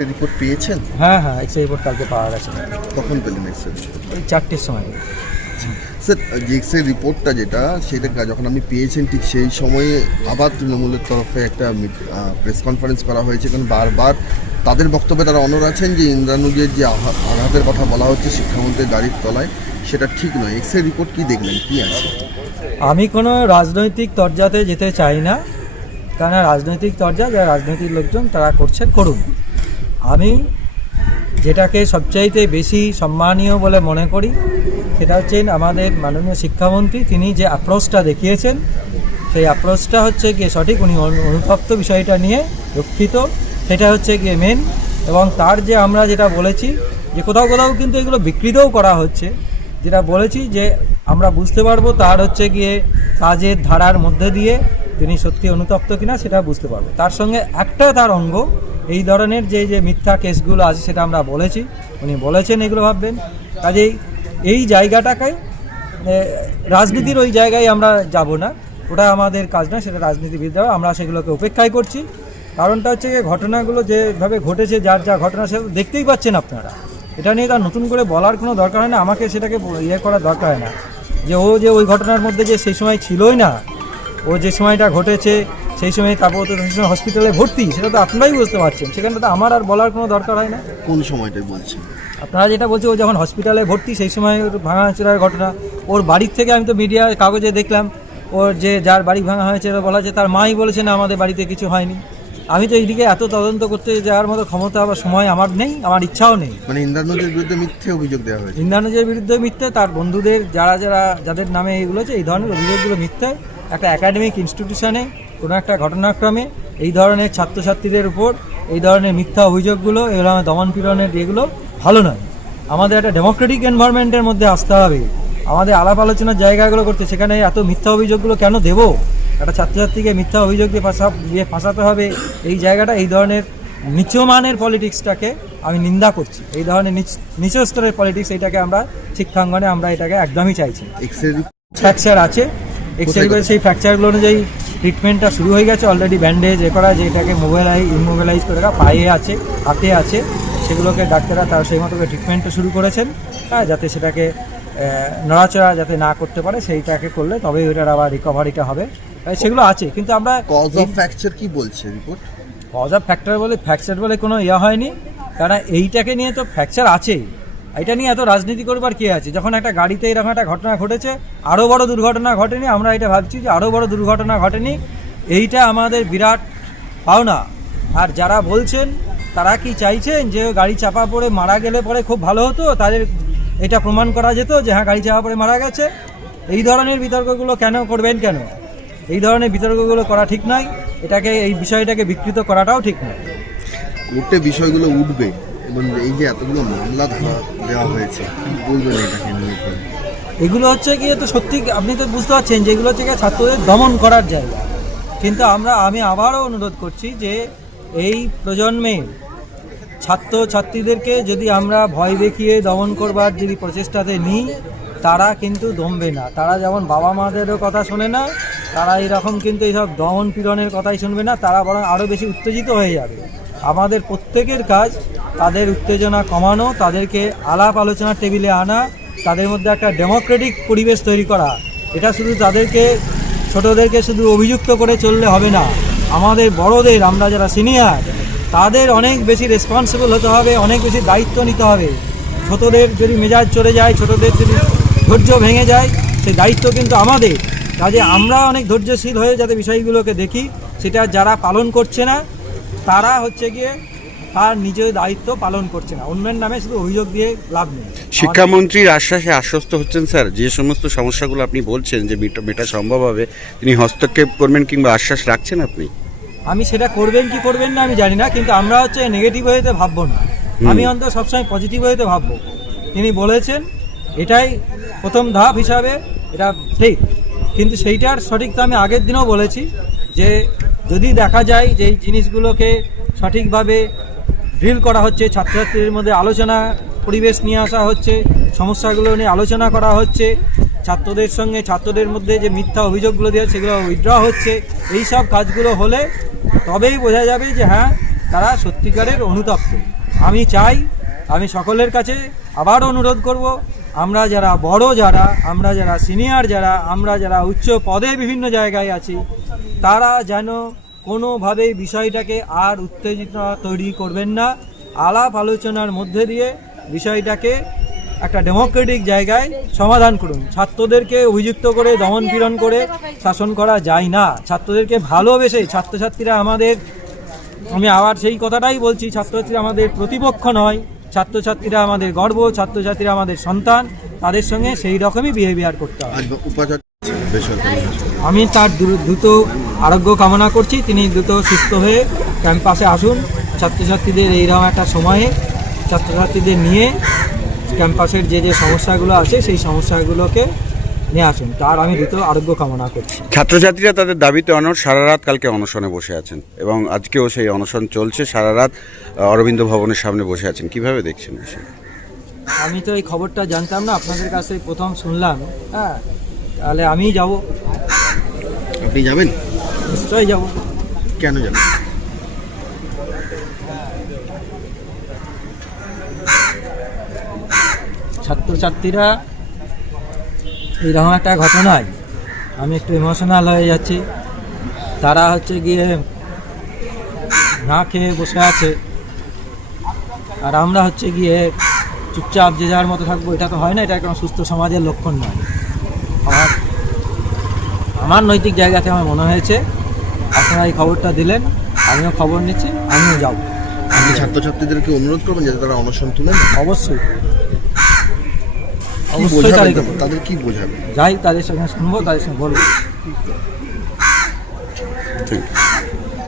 Report পেয়েছেন? হ্যাঁ হ্যাঁ এক্স রিপোর্ট কালকে পাওয়া গেছে। কখন পেলেন এক্সরে এই চারটের সময়। স্যার যে এক্সরে রিপোর্টটা যেটা সেটা যখন আপনি পেয়েছেন ঠিক সেই সময়ে আবার তৃণমূলের তরফে একটা প্রেস কনফারেন্স করা হয়েছে। কারণ বারবার তাদের বক্তব্যে তারা অনর আছেন যে ইন্দ্রানুজের যে আঘা- আঘাতের কথা বলা হচ্ছে শিক্ষামন্ত্রীর গাড়ির তলায় সেটা ঠিক নয়। এক্সরে রিপোর্ট কি দেখলেন? কি আছে? আমি কোনো রাজনৈতিক তরজাতে যেতে চাই না। কারণ রাজনৈতিক তরজা যারা রাজনৈতিক লোকজন তারা করছে করুন। আমি যেটাকে সবচাইতে বেশি সম্মানীয় বলে মনে করি, সেটা হচ্ছে আমাদের মাননীয় শিক্ষামন্ত্রী। তিনি যে অ্যাপ্রোচটা দেখিয়েছেন, সেই অ্যাপ্রোচটা হচ্ছে গিয়ে সঠিক। উনি অনু- অনুতপ্ত বিষয়টা নিয়ে দুঃখিত। সেটা হচ্ছে গিয়ে মেন এবং তার যে আমরা যেটা বলেছি, যে কোথাও কোথাও কিন্তু এগুলো বিকৃতও করা হচ্ছে। যেটা বলেছি যে আমরা বুঝতে পারব তার হচ্ছে গিয়ে কাজের ধারার মধ্যে দিয়ে তিনি সত্যি অনুতপ্ত কিনা, সেটা বুঝতে পারব। তার সঙ্গে একটা তার অঙ্গ এই ধরনের যে যে মিথ্যা কেসগুলো আছে সেটা আমরা বলেছি, উনি বলেছেন, এগুলো ভাববেন। কাজেই এই জায়গাটাকে রাজনীতির ওই জায়গায় আমরা যাব না। ওটা আমাদের কাজ না, সেটা রাজনীতিবিদরা, আমরা সেগুলোকে উপেক্ষাই করছি। কারণটা হচ্ছে গিয়ে ঘটনাগুলো যেভাবে ঘটেছে, যার যা ঘটনা সে দেখতেই পাচ্ছেন আপনারা। এটা নিয়ে তার নতুন করে বলার কোনো দরকার হয় না, আমাকে সেটাকে ইয়ে করার দরকার হয় না। যে ও যে ওই ঘটনার মধ্যে যে সেই সময় ছিলই না ও যে সময়টা ঘটেছে সেই সময় তারপর তো সেই সময় হসপিটালে ভর্তি সেটা তো আপনারাই বুঝতে পারছেন। সেখানে তো আমার আর বলার কোনো দরকার হয় না। কোন সময়টাই বলছেন? আপনারা যেটা বলছে ও যখন হসপিটালে ভর্তি সেই সময় ওর ভাঙাচোরার ঘটনা। ওর বাড়ির থেকে আমি তো মিডিয়ার কাগজে দেখলাম ওর যে যার বাড়ি ভাঙা হয়েছে বলা হয়েছে তার মাই বলেছে না আমাদের বাড়িতে কিছু হয়নি। আমি তো এইদিকে এত তদন্ত করতে যাওয়ার মতো ক্ষমতা বা সময় আমার নেই আমার ইচ্ছাও নেই। মানে ইন্দ্রানুজের বিরুদ্ধে মিথ্যে অভিযোগ দেওয়া হয়েছে। ইন্দ্রানুজের বিরুদ্ধে মিথ্যে তার বন্ধুদের যারা যারা যাদের নামে এইগুলো আছে এই ধরনের অভিযোগগুলো মিথ্যে। একটা একাডেমিক ইনস্টিটিউশনে কোনো একটা ঘটনাক্রমে এই ধরনের ছাত্রছাত্রীদের উপর এই ধরনের মিথ্যা অভিযোগগুলো এগুলো আমার দমন পীড়নের এগুলো ভালো নয়। আমাদের একটা ডেমোক্রেটিক এনভায়রনমেন্টের মধ্যে আসতে হবে। আমাদের আলাপ আলোচনার জায়গাগুলো করতে সেখানে এত মিথ্যা অভিযোগগুলো কেন দেবো? একটা ছাত্রছাত্রীকে মিথ্যা অভিযোগ দিয়ে ফাঁসা দিয়ে ফাঁসাতে হবে এই জায়গাটা এই ধরনের নিচমানের পলিটিক্সটাকে আমি নিন্দা করছি। এই ধরনের নিচ নিচ স্তরের পলিটিক্স এইটাকে আমরা শিক্ষাঙ্গনে আমরা এটাকে একদমই চাইছি ফ্র্যাকচার আছে। এক্সরে করে সেই ফ্র্যাকচারগুলো অনুযায়ী ট্রিটমেন্টটা শুরু হয়ে গেছে অলরেডি ব্যান্ডেজ এ করা যে এটাকে মোবাইলাই ইমোবিলাইজ করে রাখা পায়ে আছে হাতে আছে সেগুলোকে ডাক্তাররা তার সেই মতো ট্রিটমেন্টটা শুরু করেছেন হ্যাঁ যাতে সেটাকে নড়াচড়া যাতে না করতে পারে সেইটাকে করলে তবেই ওইটার আবার রিকভারিটা হবে। সেগুলো আছে কিন্তু আমরা কজ অফ ফ্র্যাকচার কি বলছে রিপোর্ট কজ অফ ফ্যাক্টর বলে ফ্র্যাকচার বলে কোনো ইয়ে হয়নি কারণ এইটাকে নিয়ে তো ফ্র্যাকচার আছেই। এটা নিয়ে এত রাজনীতি করবার কে আছে? যখন একটা গাড়িতে এরকম একটা ঘটনা ঘটেছে আরও বড় দুর্ঘটনা ঘটেনি আমরা এটা ভাবছি যে আরও বড় দুর্ঘটনা ঘটেনি। এইটা আমাদের বিরাট পাওনা। আর যারা বলছেন তারা কি চাইছেন যে গাড়ি চাপা পড়ে মারা গেলে পরে খুব ভালো হতো? তাদের এটা প্রমাণ করা যেত যে হ্যাঁ গাড়ি চাপা পড়ে মারা গেছে। এই ধরনের বিতর্কগুলো কেন করবেন কেন? এই ধরনের বিতর্কগুলো করা ঠিক নয়। এটাকে এই বিষয়টাকে বিকৃত করাটাও ঠিক নয়। কোর্টে বিষয়গুলো উঠবে। এবং এই যে এতগুলো মামলা ধরা দেওয়া হয়েছে বলবেন এটাকে নিয়ে? এগুলো হচ্ছে গিয়ে তো সত্যি আপনি তো বুঝতে পারছেন যে এগুলো হচ্ছে গিয়ে ছাত্রদের দমন করার জায়গা। কিন্তু আমরা আমি আবারও অনুরোধ করছি যে এই প্রজন্মে ছাত্র ছাত্রীদেরকে যদি আমরা ভয় দেখিয়ে দমন করবার যদি প্রচেষ্টাতে নিই তারা কিন্তু দমবে না। তারা যেমন বাবা মাদেরও কথা শোনে না তারা এরকম কিন্তু এইসব দমন পীড়নের কথাই শুনবে না, তারা বরং আরও বেশি উত্তেজিত হয়ে যাবে। আমাদের প্রত্যেকের কাজ তাদের উত্তেজনা কমানো, তাদেরকে আলাপ আলোচনার টেবিলে আনা, তাদের মধ্যে একটা ডেমোক্রেটিক পরিবেশ তৈরি করা। এটা শুধু তাদেরকে, ছোটদেরকে শুধু অভিযুক্ত করে চললে হবে না। আমাদের বড়দের, আমরা যারা সিনিয়র, তাদের অনেক বেশি রেসপন্সিবল হতে হবে, অনেক বেশি দায়িত্ব নিতে হবে। ছোটদের যদি মেজাজ চলে যায়, ছোটদের যদি ধৈর্য ভেঙে যায়, সেই দায়িত্ব কিন্তু আমাদের। কাজে আমরা অনেক ধৈর্যশীল হয়ে যাতে বিষয়গুলোকে দেখি সেটা যারা পালন করছে না তারা হচ্ছে গিয়ে তার নিজের দায়িত্ব পালন করছে না। অন্যের নামে শুধু অভিযোগ দিয়ে লাভ নেই। শিক্ষামন্ত্রীর আশ্বাসে আশ্বস্ত হচ্ছেন স্যার। যে সমস্ত সমস্যাগুলো আপনি বলছেন যে মেটা সম্ভব হবে তিনি হস্তক্ষেপ করবেন কিংবা আশ্বাস রাখছেন আপনি? আমি সেটা করবেন কি করবেন না আমি জানি না কিন্তু আমরা হচ্ছে নেগেটিভ ওয়েতে ভাববো না। আমি অন্তত সবসময় পজিটিভ ওয়েতে ভাববো। তিনি বলেছেন এটাই প্রথম ধাপ হিসাবে এটা ঠিক। কিন্তু সেইটার সঠিক তো আমি আগের দিনও বলেছি যে যদি দেখা যায় যে এই জিনিসগুলোকে সঠিকভাবে ড্রিল করা হচ্ছে, ছাত্রছাত্রীদের মধ্যে আলোচনা পরিবেশ নিয়ে আসা হচ্ছে, সমস্যাগুলো নিয়ে আলোচনা করা হচ্ছে, ছাত্রদের সঙ্গে ছাত্রদের মধ্যে যে মিথ্যা অভিযোগগুলো দেওয়া সেগুলো উইথড্র হচ্ছে এই সব কাজগুলো হলে তবেই বোঝা যাবে যে হ্যাঁ তারা সত্যিকারের অনুতপ্ত। আমি চাই, আমি সকলের কাছে আবার অনুরোধ করব আমরা যারা বড় যারা, আমরা যারা সিনিয়র যারা, আমরা যারা উচ্চ পদে বিভিন্ন জায়গায় আছি, তারা যেন কোনোভাবেই বিষয়টাকে আর উত্তেজিত তৈরি করবেন না। আলাপ আলোচনার মধ্যে দিয়ে বিষয়টাকে একটা ডেমোক্রেটিক জায়গায় সমাধান করুন। ছাত্রদেরকে অভিযুক্ত করে দমন পীড়ন করে শাসন করা যায় না। ছাত্রদেরকে ভালোবেসে, ছাত্রছাত্রীরা আমাদের, আমি আবার সেই কথাটাই বলছি ছাত্রছাত্রীরা আমাদের প্রতিপক্ষ নয়। ছাত্রছাত্রীরা আমাদের গর্ব ছাত্রছাত্রীরা আমাদের সন্তান তাদের সঙ্গে সেই রকমই বিহেভিয়ার করতে হবে। আমি তার দ্রু- দ্রুত আরোগ্য কামনা করছি। তিনি দ্রুত সুস্থ হয়ে ক্যাম্পাসে আসুন। ছাত্রছাত্রীদের এইরকম একটা সময়ে ছাত্রছাত্রীদের নিয়ে ক্যাম্পাসের যে যে সমস্যাগুলো আছে সেই সমস্যাগুলোকে নিয়ে আসুন। তার আমি দ্রুত আরোগ্য কামনা করছি। ছাত্রছাত্রীরা তাদের দাবিতে অনর সারা রাত কালকে অনশনে বসে আছেন এবং আজকেও সেই অনশন চলছে। সারা রাত অরবিন্দ ভবনের সামনে বসে আছেন। কীভাবে দেখছেন বিষয় আমি তো এই খবরটা জানতাম না আপনাদের কাছে প্রথম শুনলাম। হ্যাঁ তাহলে আমিই যাব। আপনি যাবেন? নিশ্চয়ই যাব। কেন যাবেন? ছাত্রছাত্রীরা এইরকম একটা ঘটনায় আমি একটু ইমোশনাল হয়ে যাচ্ছি। তারা হচ্ছে গিয়ে না খেয়ে বসে আছে। আর আমরা হচ্ছে গিয়ে চুপচাপ যে যার মতো থাকব এটা তো হয় না এটা কোনো সুস্থ সমাজের লক্ষণ নয়। আমার আমার নৈতিক জায়গাতে আমার মনে হয়েছে আপনারা এই খবরটা দিলেন আমিও খবর নিচ্ছি আমিও যাব। আপনি ছাত্রছাত্রীদেরকে অনুরোধ করবেন যাতে তারা অনশন তুলেন অবশ্যই। অবশ্যই বোঝাবেন? তালিকা তাদের? তাদের কি বোঝাবে যাই তাদের সঙ্গে শুনব তাদের সঙ্গে বলব। ঠিক।